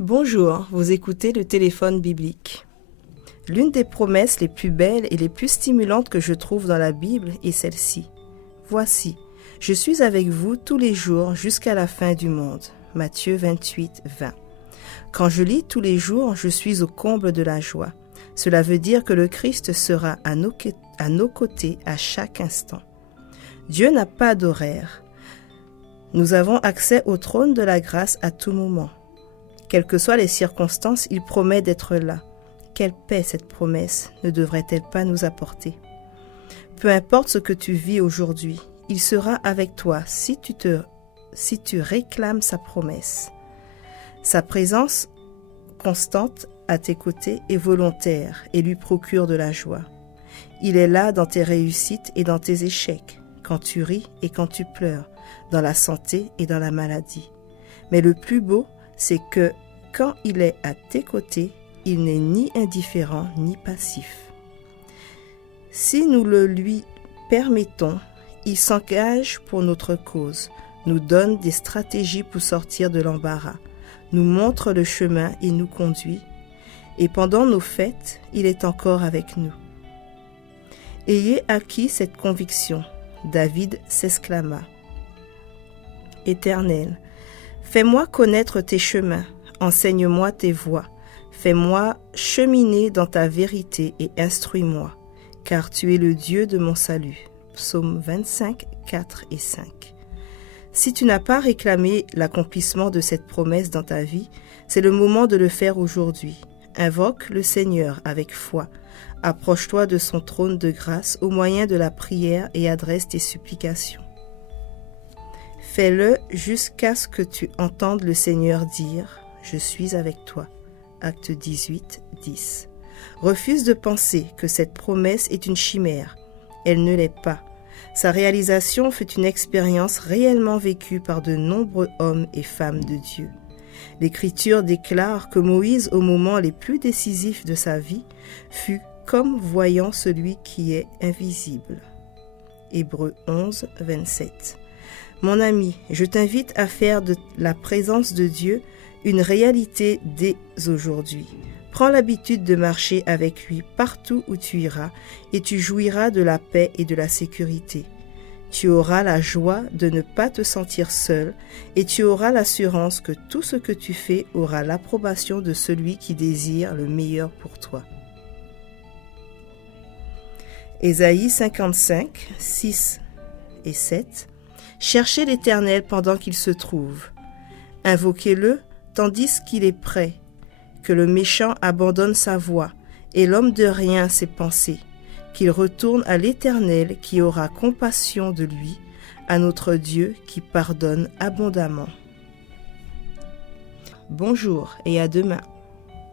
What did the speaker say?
Bonjour, vous écoutez le téléphone biblique. L'une des promesses les plus belles et les plus stimulantes que je trouve dans la Bible est celle-ci. Voici, je suis avec vous tous les jours jusqu'à la fin du monde. Matthieu 28, 20. Quand je lis tous les jours, je suis au comble de la joie. Cela veut dire que le Christ sera à nos côtés à chaque instant. Dieu n'a pas d'horaire. Nous avons accès au trône de la grâce à tout moment. Quelles que soient les circonstances, il promet d'être là. Quelle paix cette promesse ne devrait-elle pas nous apporter? Peu importe ce que tu vis aujourd'hui, il sera avec toi si tu réclames sa promesse. Sa présence constante à tes côtés est volontaire et lui procure de la joie. Il est là dans tes réussites et dans tes échecs, quand tu ris et quand tu pleures, dans la santé et dans la maladie. Mais le plus beau, c'est que quand il est à tes côtés, il n'est ni indifférent ni passif. Si nous le lui permettons, il s'engage pour notre cause, nous donne des stratégies pour sortir de l'embarras, nous montre le chemin et nous conduit, et pendant nos fêtes, il est encore avec nous. Ayez acquis cette conviction, David s'exclama. Éternel, fais-moi connaître tes chemins, enseigne-moi tes voies, fais-moi cheminer dans ta vérité et instruis-moi, car tu es le Dieu de mon salut. Psaume 25, 4 et 5. Si tu n'as pas réclamé l'accomplissement de cette promesse dans ta vie, c'est le moment de le faire aujourd'hui. Invoque le Seigneur avec foi. Approche-toi de son trône de grâce au moyen de la prière et adresse tes supplications. Fais-le jusqu'à ce que tu entendes le Seigneur dire « Je suis avec toi ». Acte 18, 10. Refuse de penser que cette promesse est une chimère. Elle ne l'est pas. Sa réalisation fut une expérience réellement vécue par de nombreux hommes et femmes de Dieu. L'Écriture déclare que Moïse, au moment les plus décisifs de sa vie, fut comme voyant celui qui est invisible. Hébreux 11, 27. Mon ami, je t'invite à faire de la présence de Dieu une réalité dès aujourd'hui. Prends l'habitude de marcher avec lui partout où tu iras et tu jouiras de la paix et de la sécurité. Tu auras la joie de ne pas te sentir seul et tu auras l'assurance que tout ce que tu fais aura l'approbation de celui qui désire le meilleur pour toi. Ésaïe 55, 6 et 7. Cherchez l'Éternel pendant qu'il se trouve. Invoquez-le tandis qu'il est prêt. Que le méchant abandonne sa voie et l'homme de rien ses pensées. Qu'il retourne à l'Éternel qui aura compassion de lui, à notre Dieu qui pardonne abondamment. Bonjour et à demain.